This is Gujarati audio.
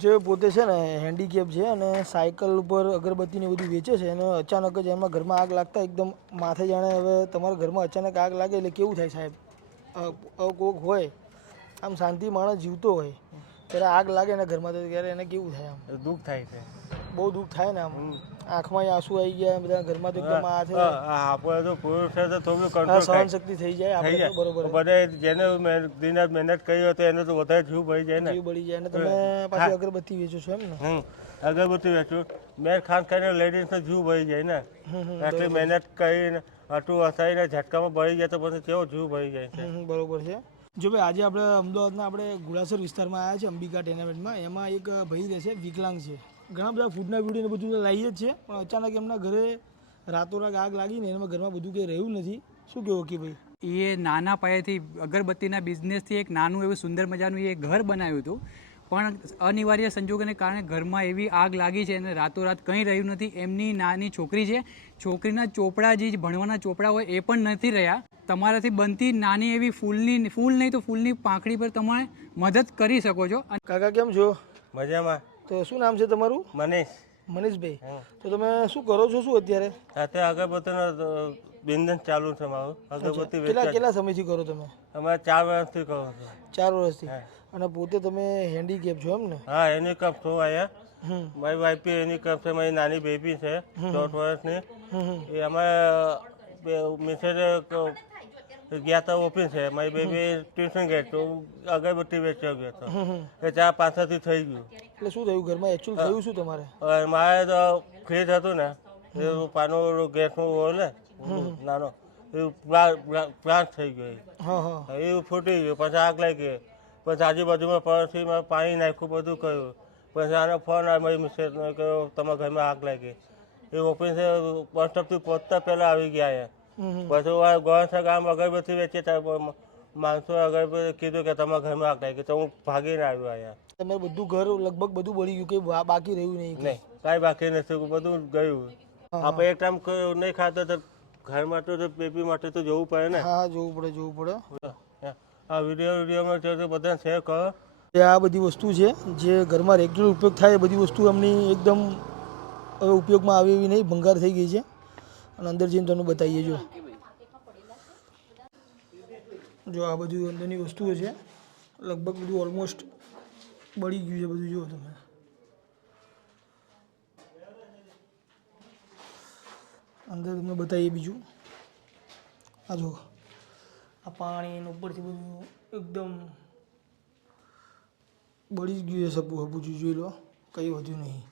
જે પોતે છે ને હેન્ડીકેપ છે અને સાયકલ ઉપર અગરબત્તીને બધું વેચે છે અને અચાનક જ એમાં ઘરમાં આગ લાગતા એકદમ માથે જાણે હવે તમારા ઘરમાં અચાનક આગ લાગે એટલે કેવું થાય સાહેબ? કોક હોય આમ શાંતિ માણસ જીવતો હોય ત્યારે આગ લાગે ને ઘરમાં તો ત્યારે એને કેવું થાય આમ? દુઃખ થાય છે. બહુ દુઃખ થાય ને આમ? આંખમાં આંસુ આવી ગયા બધા ઘરમાં તો એકદમ આ છે. આપણે તો પુરુષ છે તો થોડું કંટ્રોલ સહન શક્તિ થઈ જાય આપણે તો બરોબર બધે જેને દિન મહેનત કરી હોય તો એને તો વધારે જીવ બળી જાય ને. જીવ બળી જાય ને. તમે પાછી અગરબત્તી વેચો છો એમ ને અગરબત્તી વેચું. મેં ખાન કરીને લેડીઝનો જીવ બળી જાય ને. આટલી મહેનત કરીને આટલું હસાઈને ઝટકામાં બળી જાય તો પછી કેવો જીવ ભરી જાય છે? બરોબર છે. જો ભાઈ, આજે આપણે અમદાવાદના આપણે ગુલાસર વિસ્તારમાં આવ્યા છે અંબિકા ટેનામેન્ટમાં. એમાં એક ભાઈ રહે છે, વિકલાંગ છે. ઘણા બધા ફૂડના વીડિયો ને બધું લાવીએ જ છે પણ અચાનક એમના ઘરે રાતોરાત આગ લાગીને એમાં ઘરમાં બધું કંઈ રહ્યું નથી. શું કહેવું કે ભાઈ? એ નાના પાયેથી અગરબત્તીના બિઝનેસથી એક નાનું એવું સુંદર મજાનું એ ઘર બનાવ્યું હતું. પણ અનિવાર્ય સંજોગોને કારણે ઘરમાં એવી આગ લાગી છે અને રાતોરાત કંઈ રહ્યું નથી. એમની નાની છોકરી છે. છોકરીના ચોપડા જે ભણવાના ચોપડા હોય એ પણ નથી રહ્યા. તમારાથી બનતી નાની એવી ફૂલની ફૂલ નહીં તો ફૂલની પાંખડી પર તમે મદદ કરી શકો છો. અને કાકા કેમ છો? મજામાં. તો શું નામ છે તમારું? મનીષ. મનીષભાઈ તો તમે શું કરો છો શું અત્યારે? સાથે અગરબત્તીનો બિઝનેસ ચાલુ છે મારું અગરબત્તી કેટલા કેટલા સમયથી કરો તમે? અમે ચાર વર્ષથી કરો છો. ચાર વર્ષથી? અને પોતે તમે હેન્ડીકેપ છો એમ ને હા હેન્ડીકેપ છો અહીંયા. મારી વાઈફ બી એની છે મારી નાની બેબી છે દોઢ વર્ષની. એ અમે મિસેજ ગયા હતા ઓફિસ છે મારી બેબી ટ્યુશન ગઈ તો અગરબત્તી વેચવા ગયો હતો એ ચાર પાછળથી થઈ ગયું. એટલે શું થયું? ઘરમાં એકચ્યુઅલ થયું શું તમારે? મારે તો ફ્રીજ હતું ને એ પાનો ગેસનું ઓલે નાનો એ પ્લાન્ટ થઈ ગયો એ. ફૂટી ગયું પછી આગ લાગી ગયો પછી આજુબાજુમાં પડોશીમાં પાણી નાખ્યું બધું કર્યું. પછી આનો ફોન આવ્યો મારી મિસેસનો કહ્યું તમારા ઘરમાં આગ લાગી એ ઓફિસે બસ સ્ટોપથી પહોંચતા પહેલાં આવી ગયા અહીંયા. હમ હમ પછી આ ગોળ ગામ અગરબત્તી વેચે માણસો અગરબત્તી કીધું કે તમારા ઘરમાં આગ લાગી તો હું ભાગીને આવ્યો અહીંયા. તમે બધું ઘર લગભગ બધું બળી ગયું કે બાકી રહ્યું નહીં નહીં કાંઈ બાકી નથી બધું ગયું. આપણે એક ટાઈમ નહીં ખાતો તો ઘર માટે તો બેબી માટે તો જવું પડે ને. હા જોવું પડે જોવું પડે. આ વીડિયો વિડીયોમાં જો તો બધા શેર કરો. આ બધી વસ્તુ છે જે ઘરમાં રેગ્યુલર ઉપયોગ થાય એ બધી વસ્તુ એમની એકદમ હવે ઉપયોગમાં આવે એવી નહીં ભંગાર થઈ ગઈ છે. અને અંદર જઈને તમને બતાવીએ જો. જો આ બધું અંદરની વસ્તુઓ છે. લગભગ બધું ઓલમોસ્ટ બળી ગયું છે બધું, જુઓ તમે. અંદર તમને બતાવીએ બીજું. આ જો આ પાણી ઉપરથી બધું એકદમ બળી જ ગયું છે સબુ હબુજું જોઈ લો. કંઈ વધ્યું નહીં.